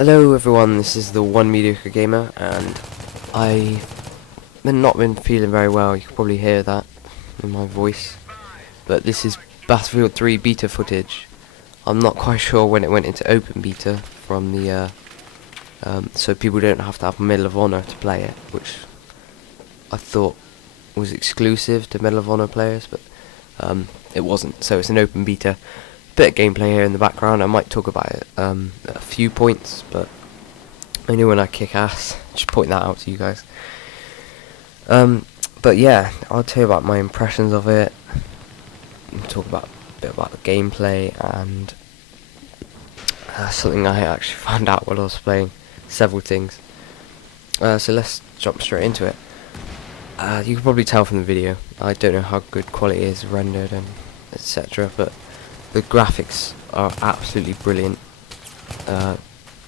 Hello everyone, this is the One Mediocre Gamer, and I've not been feeling very well. You can probably hear that in my voice. But this is Battlefield 3 beta footage. I'm not quite sure when it went into open beta from the so people don't have to have Medal of Honor to play it, which I thought was exclusive to Medal of Honor players, but it wasn't. So it's an open beta. Bit of gameplay here in the background. I might talk about it at a few points, but only when I kick ass. Just point that out to you guys. But yeah, I'll tell you about my impressions of it. Talk about a bit about the gameplay and something I actually found out while I was playing. Several things. So let's jump straight into it. You can probably tell from the video. I don't know how good quality is rendered and etc. But the graphics are absolutely brilliant.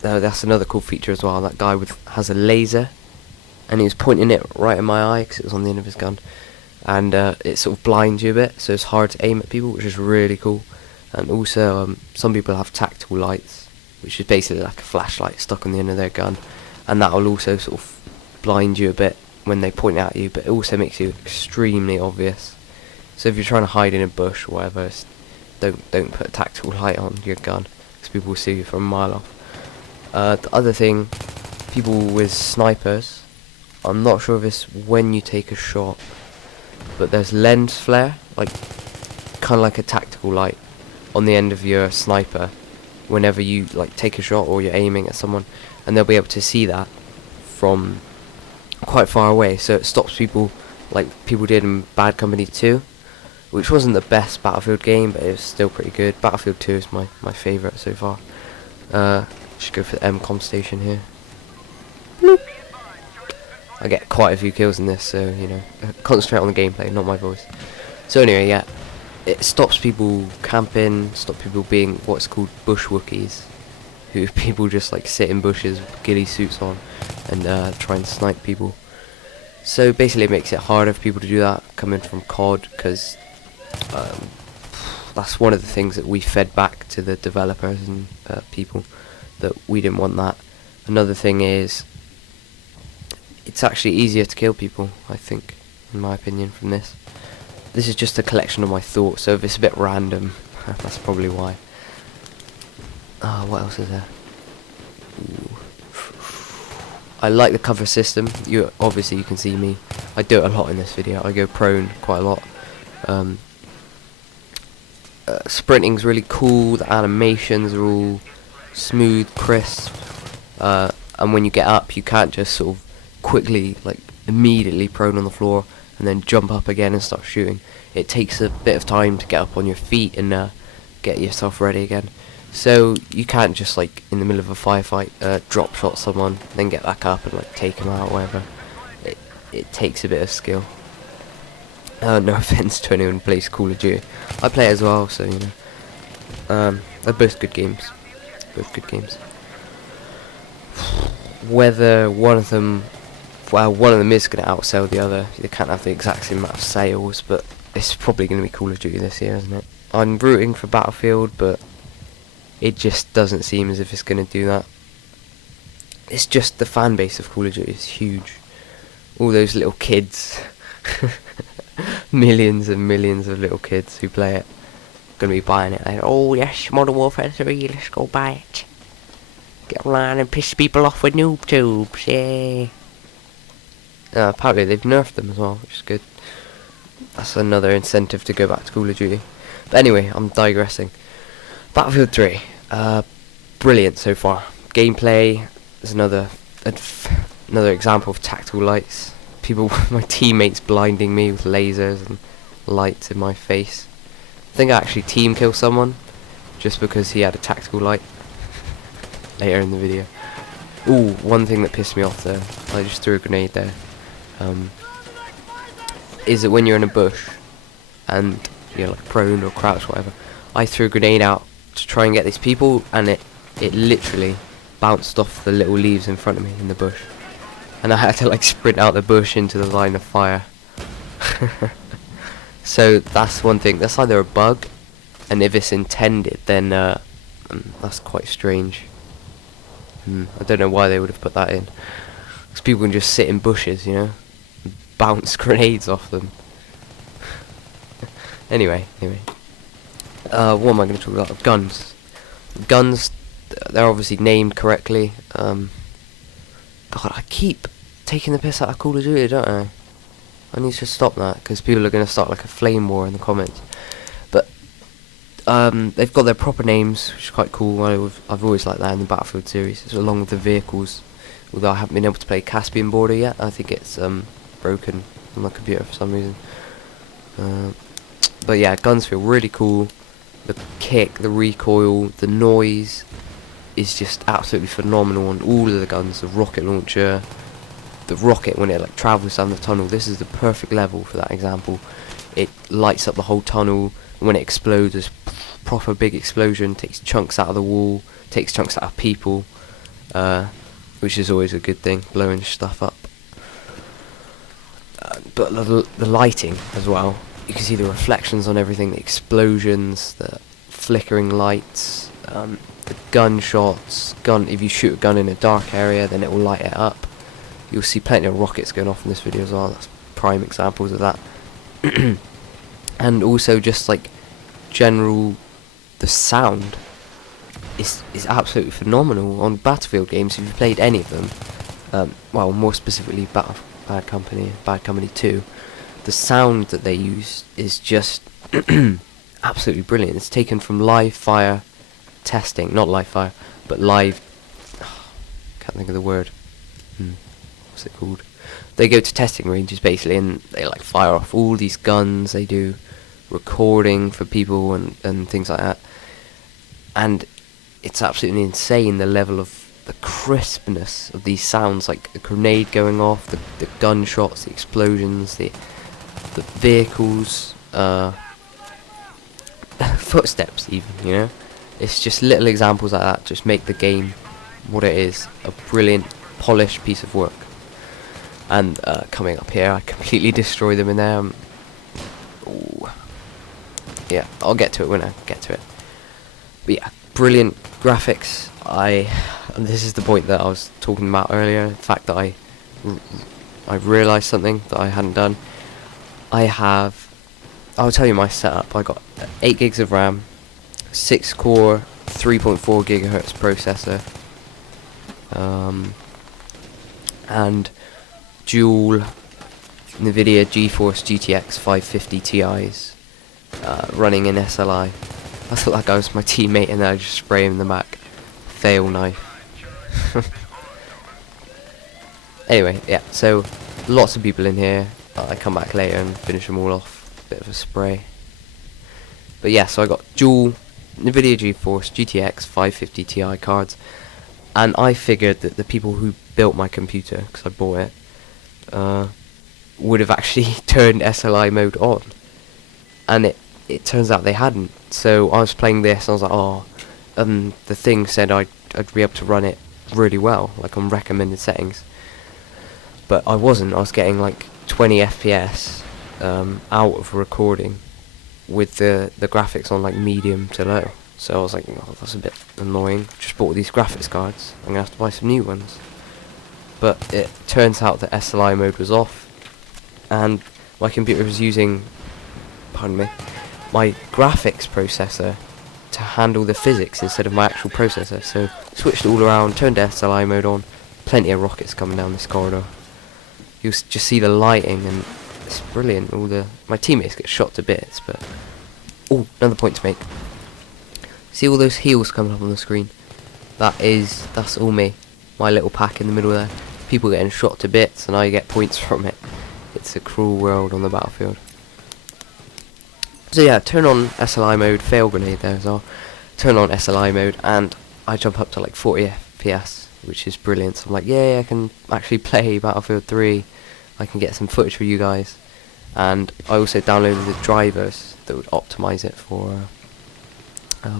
That's another cool feature as well. That guy has a laser, and he was pointing it right in my eye because it was on the end of his gun, and it sort of blinds you a bit, so it's hard to aim at people, which is really cool. And also, some people have tactical lights, which is basically like a flashlight stuck on the end of their gun, and that will also sort of blind you a bit when they point at you, but it also makes you extremely obvious. So if you're trying to hide in a bush or whatever, don't put a tactical light on your gun, because people will see you from a mile off. The other thing, people with snipers, I'm not sure if it's when you take a shot, but there's lens flare, like kind of like a tactical light on the end of your sniper whenever you like take a shot or you're aiming at someone, and they'll be able to see that from quite far away, so it stops people like people did in Bad Company 2, which wasn't the best Battlefield game, but it was still pretty good. Battlefield 2 is my favourite so far. Should go for the MCOM station here. Bloop. I get quite a few kills in this, so you know, concentrate on the gameplay, not my voice. So anyway, yeah, it stops people camping, stops people being what's called bush Wookiees, who people just like sit in bushes with ghillie suits on and try and snipe people. So basically it makes it harder for people to do that coming from COD, because that's one of the things that we fed back to the developers and people, that we didn't want that. Another thing is it's actually easier to kill people, I think, in my opinion, from this. This is just a collection of my thoughts, so if it's a bit random, that's probably why. What else is there? Ooh. I like the cover system. Obviously you can see me. I do it a lot in this video. I go prone quite a lot. Sprinting's really cool. The animations are all smooth, crisp. And when you get up, you can't just sort of quickly, like immediately prone on the floor and then jump up again and start shooting. It takes a bit of time to get up on your feet and get yourself ready again. So you can't just like in the middle of a firefight drop shot someone, then get back up and like take them out or whatever. It takes a bit of skill. No offense to anyone who plays Call of Duty. I play it as well, so you know. They're both good games. Both good games. Whether one of them is going to outsell the other. They can't have the exact same amount of sales, but it's probably going to be Call of Duty this year, isn't it? I'm rooting for Battlefield, but it just doesn't seem as if it's going to do that. It's just the fan base of Call of Duty is huge. All those little kids, millions and millions of little kids who play it, going to be buying it. Like, oh yes, Modern Warfare 3, let's go buy it. Get online and piss people off with noob tubes, yeah. Apparently they've nerfed them as well, which is good. That's another incentive to go back to Call of Duty. But anyway, I'm digressing. Battlefield 3, brilliant so far. Gameplay is another example of tactical lights. People, my teammates blinding me with lasers and lights in my face. I think I actually team kill someone just because he had a tactical light later in the video. Ooh, one thing that pissed me off there, I just threw a grenade there, is that when you're in a bush and you're like prone or crouched, whatever, I threw a grenade out to try and get these people, and it literally bounced off the little leaves in front of me in the bush, and I had to like sprint out the bush into the line of fire. So that's one thing. That's either a bug, and if it's intended, then that's quite strange. I don't know why they would have put that in. Because people can just sit in bushes, you know, and bounce grenades off them. Anyway. What am I going to talk about? Guns. Guns, they're obviously named correctly. God, I keep taking the piss out of Call of Duty, don't I? I need to stop that, because people are going to start like a flame war in the comments. But they've got their proper names, which is quite cool. I've always liked that in the Battlefield series, it's along with the vehicles. Although I haven't been able to play Caspian Border yet, I think it's broken on my computer for some reason. But yeah, guns feel really cool. The kick, the recoil, the noise is just absolutely phenomenal on all of the guns. The rocket launcher, the rocket when it like travels down the tunnel, this is the perfect level for that example. It lights up the whole tunnel, and when it explodes, there's proper big explosion, takes chunks out of the wall, takes chunks out of people, which is always a good thing, blowing stuff up. But the lighting as well, you can see the reflections on everything, the explosions, the flickering lights, the gunshots. If you shoot a gun in a dark area, then it will light it up. You'll see plenty of rockets going off in this video as well. That's prime examples of that. And also just like general, the sound is absolutely phenomenal on Battlefield games. If you've played any of them, well, more specifically Bad Company 2, the sound that they use is just absolutely brilliant. It's taken from live fire testing, not live fire, but live. Can't think of the word. What's it called? They go to testing ranges basically, and they like fire off all these guns. They do recording for people and things like that, and it's absolutely insane the level of the crispness of these sounds, like a grenade going off, the gunshots, the explosions, the vehicles, footsteps even, you know. It's just little examples like that just make the game what it is, a brilliant polished piece of work. And coming up here, I completely destroy them in there. Ooh. Yeah, I'll get to it when I get to it. But yeah, brilliant graphics. And this is the point that I was talking about earlier, the fact that I realised something that I hadn't done. I'll tell you my setup. I got 8 gigs of RAM, 6 core, 3.4 gigahertz processor, and dual NVIDIA GeForce GTX 550 Ti's running in SLI. I thought that guy was my teammate, and then I just spray him in the back. Fail knife. Anyway, yeah, so lots of people in here. I come back later and finish them all off. Bit of a spray. But yeah, so I got dual NVIDIA GeForce GTX 550 Ti cards, and I figured that the people who built my computer, because I bought it, would have actually turned SLI mode on, and it turns out they hadn't. So I was playing this, and I was like, oh, the thing said I'd be able to run it really well, like on recommended settings, but I wasn't. I was getting like 20 FPS out of recording with the graphics on like medium to low. So I was like, oh, that's a bit annoying. Just bought these graphics cards, I'm gonna have to buy some new ones. But it turns out that SLI mode was off, and my computer was using, pardon me, my graphics processor to handle the physics instead of my actual processor. So switched it all around, turned SLI mode on, plenty of rockets coming down this corridor. You'll just see the lighting, and it's brilliant. My teammates get shot to bits, but another point to make. See all those heals coming up on the screen? That's all me. My little pack in the middle there. People getting shot to bits, and I get points from it. It's a cruel world on the battlefield. So yeah, turn on SLI mode, fail grenade there as well. Turn on SLI mode, and I jump up to like 40 FPS, which is brilliant. So I'm like, yay, I can actually play Battlefield 3. I can get some footage for you guys. And I also downloaded the drivers that would optimize it for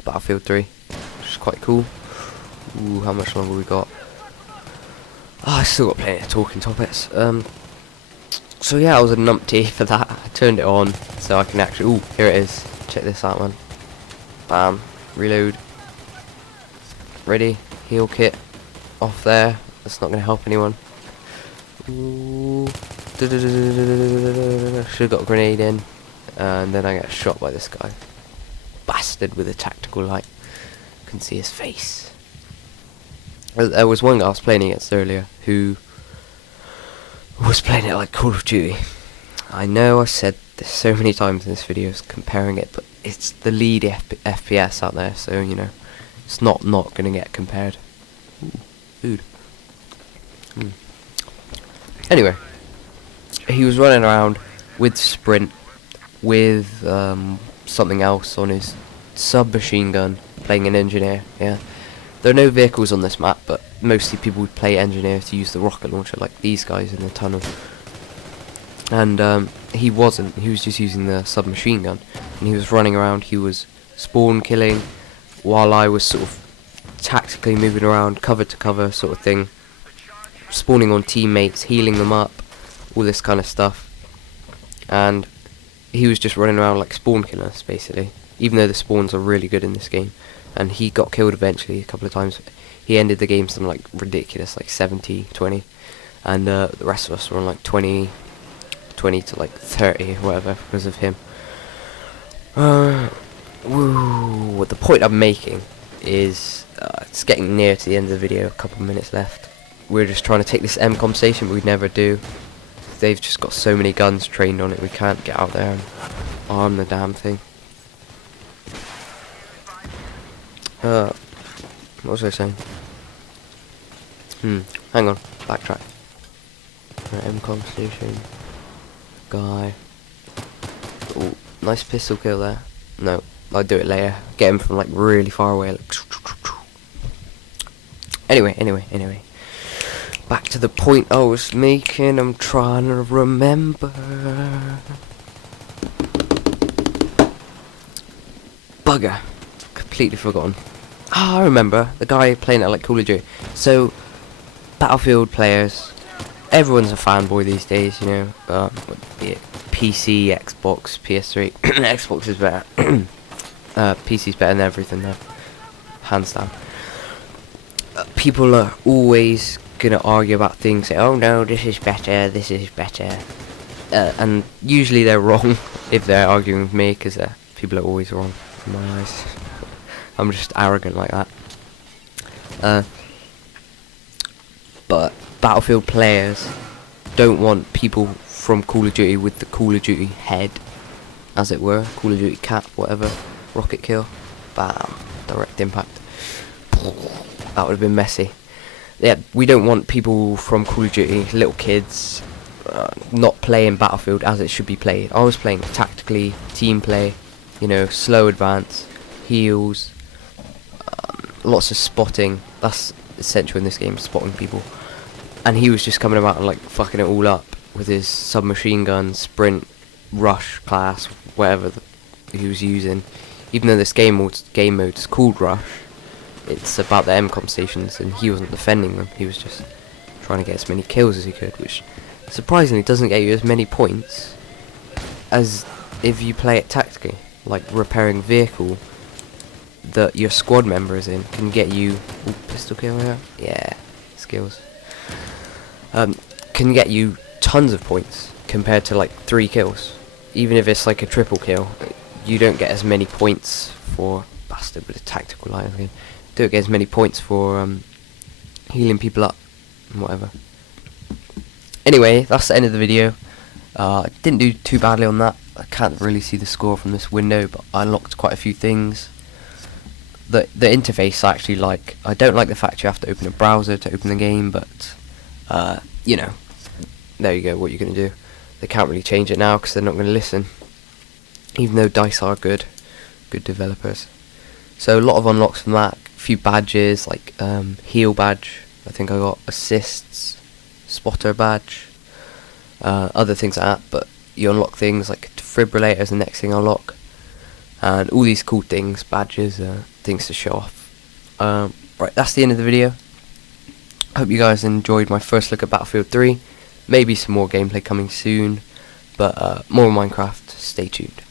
Battlefield 3, which is quite cool. Ooh, how much longer we got? I still got plenty of talking topics. So yeah, I was a numpty for that. I turned it on so I can actually. Here it is. Check this out, man. Bam. Reload. Ready. Heal kit. off there. That's not going to help anyone. Should have got a grenade in, and then I get shot by this guy. Bastard with a tactical light. Couldn't see his face. There was one guy I was playing against earlier who was playing it like Call of Duty. I know I said this so many times in this video, comparing it, but it's the lead FPS out there, so you know, it's not going to get compared. Ooh, food. Anyway, he was running around with sprint, with something else on his submachine gun, playing an engineer. Yeah, there are no vehicles on this map, but mostly people would play engineer to use the rocket launcher, like these guys in the tunnel. And he wasn't. He was just using the submachine gun, and he was running around. He was spawn killing, while I was sort of tactically moving around, cover to cover sort of thing, spawning on teammates, healing them up, all this kind of stuff. And he was just running around like spawn killers, basically, even though the spawns are really good in this game. And he got killed eventually a couple of times. He ended the game some like ridiculous, like 70-20, and the rest of us were on like 20 to like 30 or whatever because of him. The point I'm making is it's getting near to the end of the video, a couple of minutes left. We're just trying to take this MCOM station, but we'd never do. They've just got so many guns trained on it, we can't get out there and arm the damn thing. What was I saying? Hang on, backtrack. Right, MCOM station. Guy. Oh, nice pistol kill there. No, I'll do it later. Get him from like really far away. Like, anyway. Back to the point I was making. I'm trying to remember. Bugger. Completely forgotten. I remember. The guy playing it like Call of Duty. So, Battlefield players, everyone's a fanboy these days, you know. Be it PC, Xbox, PS3. Xbox is better. PC's better than everything though. Hands down. People are always gonna argue about things, say, oh no, this is better, and usually they're wrong if they're arguing with me, because people are always wrong in my eyes. I'm just arrogant like that. But Battlefield players don't want people from Call of Duty with the Call of Duty head, as it were, Call of Duty cap, whatever, rocket kill, bam, direct impact. That would have been messy. Yeah, we don't want people from Call of Duty, little kids, not playing Battlefield as it should be played. I was playing tactically, team play, you know, slow advance, heals, lots of spotting. That's essential in this game, spotting people. And he was just coming about and like fucking it all up with his submachine gun, sprint, rush class, whatever he was using. Even though this game mode is called Rush, it's about the MCOM stations, and he wasn't defending them. He was just trying to get as many kills as he could, which surprisingly doesn't get you as many points as if you play it tactically. Like repairing vehicle that your squad member is in can get you... Ooh, pistol kill here? Yeah, skills. Can get you tons of points compared to like 3 kills. Even if it's like a triple kill, you don't get as many points for... Bastard with a tactical light again. Don't get as many points for healing people up and whatever. Anyway, that's the end of the video. Didn't do too badly on that. I can't really see the score from this window, but I unlocked quite a few things. The interface I actually like. I don't like the fact you have to open a browser to open the game, but you know, there you go, what you're going to do. They can't really change it now because they're not going to listen, even though DICE are good developers. So a lot of unlocks from that, a few badges like heal badge, I think I got assists, spotter badge, other things like that. But you unlock things like defibrillator is the next thing I unlock, and all these cool things, badges, things to show off. Right, that's the end of the video. Hope you guys enjoyed my first look at Battlefield 3. Maybe some more gameplay coming soon, but more Minecraft. Stay tuned.